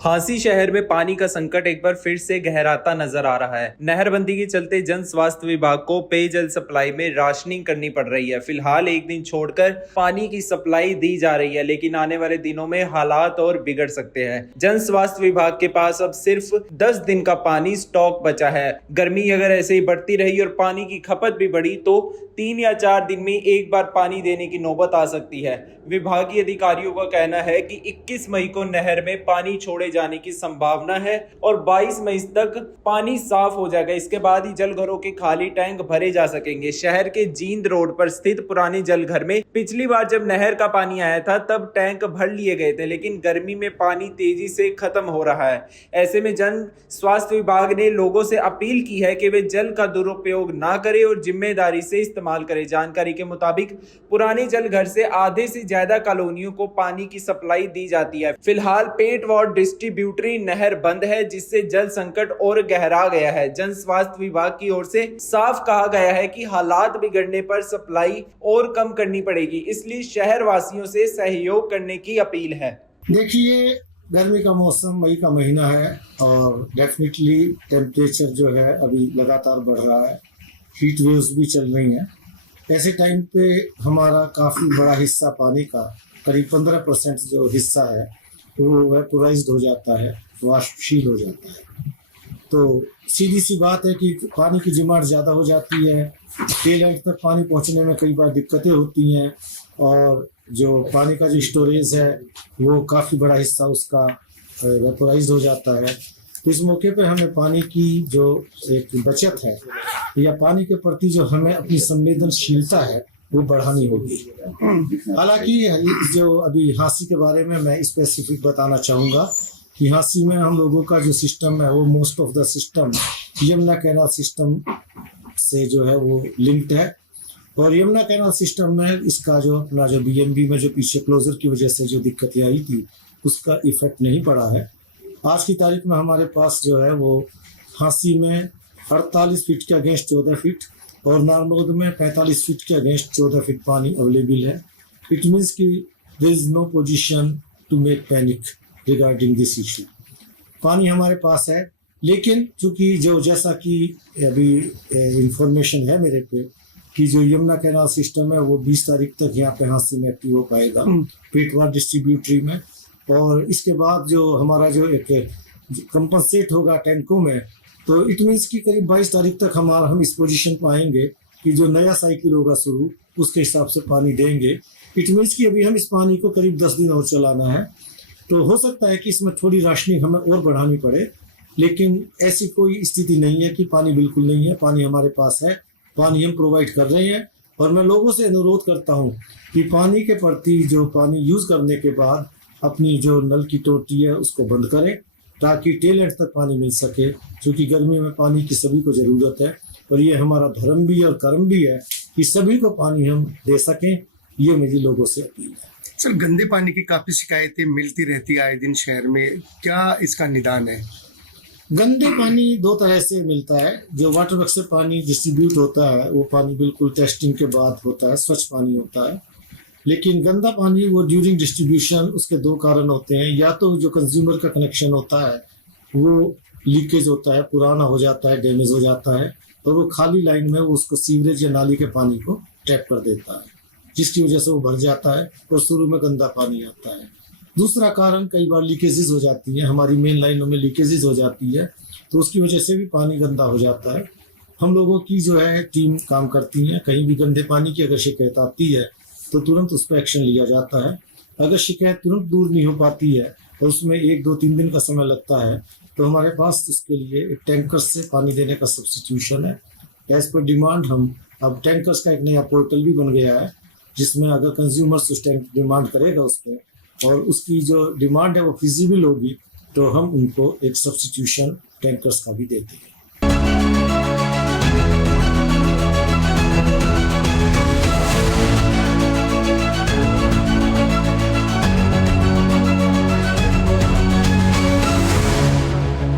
हांसी शहर में पानी का संकट एक बार फिर से गहराता नजर आ रहा है। नहरबंदी के चलते जन स्वास्थ्य विभाग को पेयजल सप्लाई में राशनिंग करनी पड़ रही है। फिलहाल एक दिन छोड़कर पानी की सप्लाई दी जा रही है, लेकिन आने वाले दिनों में हालात और बिगड़ सकते हैं। जन स्वास्थ्य विभाग के पास अब सिर्फ 10 दिन का पानी स्टॉक बचा है। गर्मी अगर ऐसे ही बढ़ती रही और पानी की खपत भी बढ़ी तो 3 या 4 दिन में एक बार पानी देने की नौबत आ सकती है। विभागीय अधिकारियों का कहना है कि 21 मई को नहर में पानी छोड़े जाने की संभावना है और 22 मई तक पानी साफ हो जाएगा। इसके बाद ही जल घरों के खाली टैंक भरे जा सकेंगे। शहर के जींद रोड पर स्थित पुरानी जल घर में पिछली बार जब नहर का पानी आया था तब टैंक भर लिए गए थे, लेकिन गर्मी में पानी तेजी से खत्म हो रहा है। ऐसे में जन स्वास्थ्य विभाग ने लोगों से अपील की है कि वे जल का दुरुपयोग ना करें और जिम्मेदारी से इस्तेमाल करें। जानकारी के मुताबिक पुराने जल घर से आधे से ज्यादा कॉलोनियों को पानी की सप्लाई दी जाती है। फिलहाल पेट वार्ड डिस्ट्रीब्यूटरी नहर बंद है, जिससे जल संकट और गहरा गया है। जन स्वास्थ्य विभाग की ओर से साफ कहा गया है कि हालात बिगड़ने पर सप्लाई और कम करनी पड़ेगी, इसलिए शहर वासियों से सहयोग करने की अपील है। देखिए, गर्मी का मौसम, मई का महीना है और डेफिनेटली टेम्परेचर जो है अभी लगातार बढ़ रहा है। हीट वेव्स भी चल रही हैं। ऐसे टाइम पे हमारा काफ़ी बड़ा हिस्सा पानी का, करीब 15% जो हिस्सा है वो वेपोराइज्ड हो जाता है, वाष्पशील हो जाता है। तो सीधी सी बात है कि पानी की डिमांड ज़्यादा हो जाती है। टेल एंड तक पानी पहुंचने में कई बार दिक्कतें होती हैं और जो पानी का जो स्टोरेज है वो काफ़ी बड़ा हिस्सा उसका वेपोराइज्ड हो जाता है। तो इस मौके पे हमें पानी की जो एक बचत है या पानी के प्रति जो हमें अपनी संवेदनशीलता है वो बढ़ानी होगी। हालांकि जो अभी हांसी के बारे में मैं स्पेसिफिक बताना चाहूँगा कि हांसी में हम लोगों का जो सिस्टम है वो most of the system Yamuna canal system से जो है वो लिंक्ड है और यमुना कैनाल सिस्टम में इसका जो अपना जो बीएमबी में जो पीछे क्लोजर की वजह से जो दिक्कतें आई थी उसका इफेक्ट नहीं पड़ा है। आज की तारीख में हमारे पास जो है वो हांसी में 48 फीट के अगेंस्ट 14 फीट और नारनौद में 45 फीट के अगेंस्ट 14 फीट पानी अवेलेबल है। इट मीन्स कि there is no position to make panic regarding this issue. पानी हमारे पास है, लेकिन चूंकि जो जैसा कि अभी इंफॉर्मेशन है मेरे पे कि जो यमुना कैनाल सिस्टम है वो 20 तारीख तक यहाँ पे हांसी में एक्टिव हो पाएगा पेटवार डिस्ट्रीब्यूटरी में, और इसके बाद जो हमारा जो एक कंपनसेट होगा टैंकों में, तो इट मीन्स कि करीब 22 तारीख तक हम इस पोजीशन पर आएंगे कि जो नया साइकिल होगा शुरू उसके हिसाब से पानी देंगे। इट मीन्स कि अभी हम इस पानी को करीब 10 दिन और चलाना है। तो हो सकता है कि इसमें थोड़ी राशनिंग हमें और बढ़ानी पड़े, लेकिन ऐसी कोई स्थिति नहीं है कि पानी बिल्कुल नहीं है। पानी हमारे पास है, पानी हम प्रोवाइड कर रहे हैं और मैं लोगों से अनुरोध करता हूँ कि पानी के प्रति जो पानी यूज़ करने के बाद अपनी जो नल की टोटी है उसको बंद करें ताकि टेल एंड तक पानी मिल सके, क्योंकि गर्मी में पानी की सभी को ज़रूरत है और ये हमारा धर्म भी है और कर्म भी है कि सभी को पानी हम दे सकें। ये मेरी लोगों से अपील है। सर, गंदे पानी की काफ़ी शिकायतें मिलती रहती है आए दिन शहर में, क्या इसका निदान है? गंदे पानी 2 तरह से मिलता है। जो वाटर वर्क से पानी डिस्ट्रीब्यूट होता है वो पानी बिल्कुल टेस्टिंग के बाद होता है, स्वच्छ पानी होता है। लेकिन गंदा पानी वो ड्यूरिंग डिस्ट्रीब्यूशन, उसके 2 कारण होते हैं। या तो जो कंज्यूमर का कनेक्शन होता है वो लीकेज होता है, पुराना हो जाता है, डैमेज हो जाता है और वो खाली लाइन में वो उसको सीवरेज या नाली के पानी को ट्रैप कर देता है, जिसकी वजह से वो भर जाता है और शुरू में गंदा पानी आता है। दूसरा कारण, कई बार लीकेजेस हो जाती हैं, हमारी मेन लाइनों में लीकेजेस हो जाती है, तो उसकी वजह से भी पानी गंदा हो जाता है। हम लोगों की जो है टीम काम करती है, कहीं भी गंदे पानी की अगर शिकायत आती है तो तुरंत उस पर एक्शन लिया जाता है। अगर शिकायत तुरंत दूर नहीं हो पाती है और उसमें 1, 2, 3 दिन का समय लगता है तो हमारे पास उसके लिए एक टैंकर से पानी देने का सब्स्टिट्यूशन है। एज पर डिमांड हम अब टैंकर्स का एक नया पोर्टल भी बन गया है, जिसमें अगर कंज्यूमर्स उस टैंक डिमांड करेगा उस पर और उसकी जो डिमांड है वो फिजिबल होगी तो हम उनको एक सब्स्टिट्यूशन टैंकर्स का भी देते हैं।